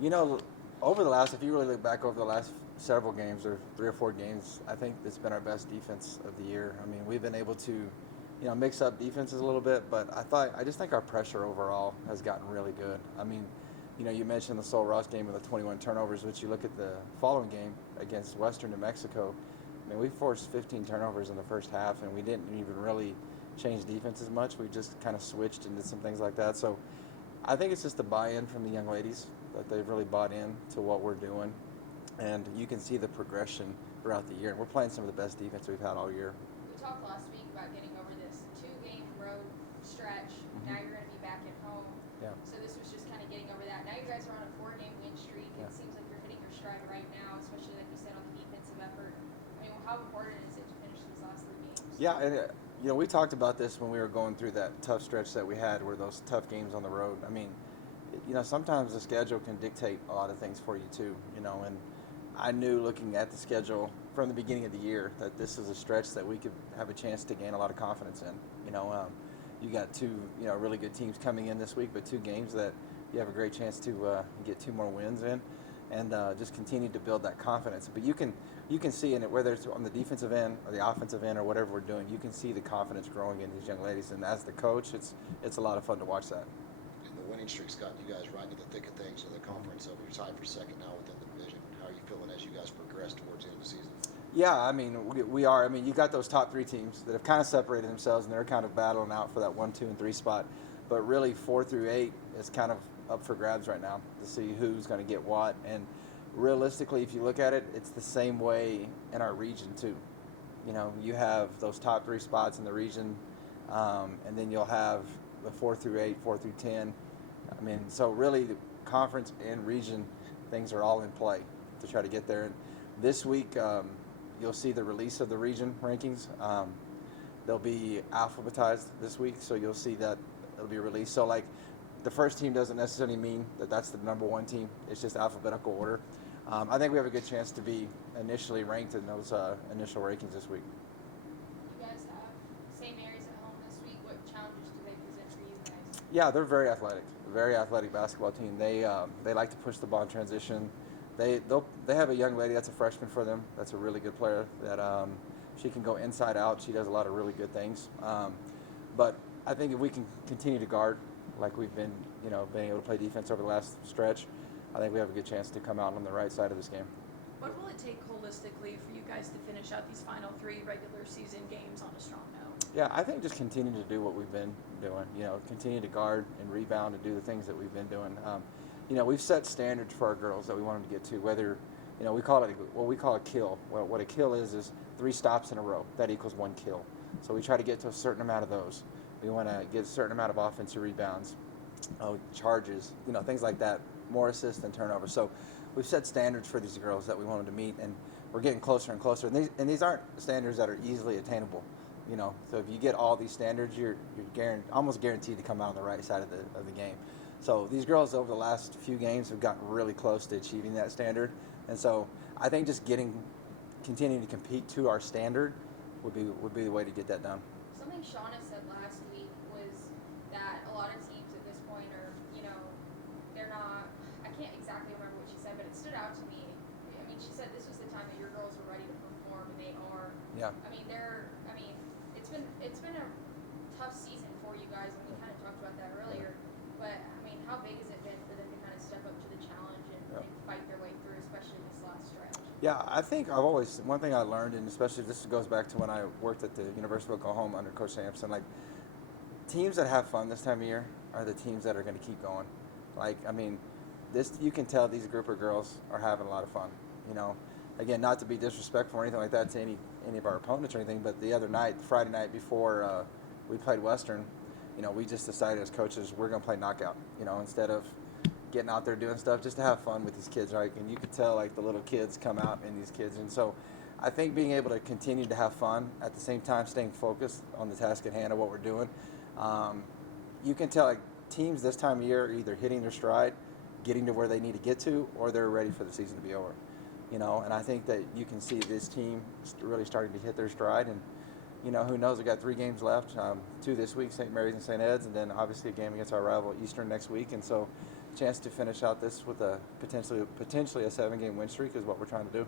You know, over the last, if you really look back over the last several games or 3 or 4 games, I think it's been our best defense of the year. I mean, we've been able to, mix up defenses a little bit, but I just think our pressure overall has gotten really good. I mean, you mentioned the Sol Ross game with the 21 turnovers, which you look at the following game against Western New Mexico. I mean, we forced 15 turnovers in the first half, and we didn't even really change defense as much. We just kind of switched and did some things like that. So I think it's just a buy-in from the young ladies that they've really bought in to what we're doing, and you can see the progression throughout the year. And we're playing some of the best defense we've had all year. We talked last week about getting over this 2-game road stretch. Mm-hmm. Now you're going to be back at home. Yeah. So this was just kind of getting over that. Now you guys are on a 4-game win streak. Yeah. It seems like you're hitting your stride right now, especially like you said on the defensive effort. I mean, how important is it to finish these last 3 games? Yeah, and we talked about this when we were going through that tough stretch that we had, where those tough games on the road. I mean, sometimes the schedule can dictate a lot of things for you too. And I knew looking at the schedule from the beginning of the year that this is a stretch that we could have a chance to gain a lot of confidence in. You got 2 really good teams coming in this week, but 2 games that you have a great chance to get 2 more wins in, and just continue to build that confidence. But you can see in it, whether it's on the defensive end or the offensive end or whatever we're doing, you can see the confidence growing in these young ladies. And as the coach, it's a lot of fun to watch that. And the winning streak's gotten you guys right into the thick of things in the conference. So you're tied for second now within the division. How are you feeling as you guys progress towards the end of the season? Yeah, I mean, we are. I mean, you got those top 3 teams that have kind of separated themselves, and they're kind of battling out for that 1, 2, and 3 spot. But really, 4 through 8 is kind of up for grabs right now to see who's going to get what. And realistically, if you look at it, it's the same way in our region too. You have those top 3 spots in the region, and then you'll have the 4 through 8, 4 through 10. I mean, so really the conference and region things are all in play to try to get there. And this week, you'll see the release of the region rankings. They'll be alphabetized this week, so you'll see that it'll be released. So like the first team doesn't necessarily mean that that's the number 1 team. It's just alphabetical order. I think we have a good chance to be initially ranked in those initial rankings this week. You guys have St. Mary's at home this week. What challenges do they present for you guys? Yeah, they're very athletic basketball team. They like to push the ball in transition. They have a young lady that's a freshman for them. That's a really good player. That she can go inside out. She does a lot of really good things. But I think if we can continue to guard like we've been, being able to play defense over the last stretch, I think we have a good chance to come out on the right side of this game. What will it take holistically for you guys to finish out these final 3 regular season games on a strong note? Yeah, I think just continue to do what we've been doing. Continue to guard and rebound and do the things that we've been doing. We've set standards for our girls that we want them to get to. Whether, we call it what we call a kill. Well, what a kill is 3 stops in a row. That equals 1 kill. So we try to get to a certain amount of those. We want to get a certain amount of offensive rebounds, charges, things like that. More assists than turnovers. So we've set standards for these girls that we want them to meet, and we're getting closer and closer. And these aren't standards that are easily attainable. So if you get all these standards, you're almost guaranteed to come out on the right side of the game. So these girls over the last few games have gotten really close to achieving that standard, and so I think just continuing to compete to our standard would be the way to get that done. Something Shauna said last week was that a lot of teams at this point are, they're not, I can't exactly remember what she said, but it stood out to me. I mean, she said this was the time that your girls were ready to perform, and they are. Yeah. It's been a tough season for you guys, and we kind of talked about that earlier. But I mean, how big has it been for them to kind of step up to the challenge and fight their way through, especially this last stretch? Yeah, I think one thing I learned, and especially this goes back to when I worked at the University of Oklahoma under Coach Sampson, like teams that have fun this time of year are the teams that are going to keep going. You can tell these group of girls are having a lot of fun. Again, not to be disrespectful or anything like that to any of our opponents or anything, but the other night, Friday night before we played Western, we just decided as coaches we're going to play knockout. Instead of getting out there doing stuff, just to have fun with these kids, right? And you could tell like the little kids come out in these kids, and so I think being able to continue to have fun at the same time staying focused on the task at hand of what we're doing. You can tell like teams this time of year are either hitting their stride, getting to where they need to get to, or they're ready for the season to be over. And I think that you can see this team really starting to hit their stride. And, who knows, we got 3 games left, 2 this week, St. Mary's and St. Ed's, and then obviously a game against our rival Eastern next week. And so chance to finish out this with a potentially a 7-game win streak is what we're trying to do.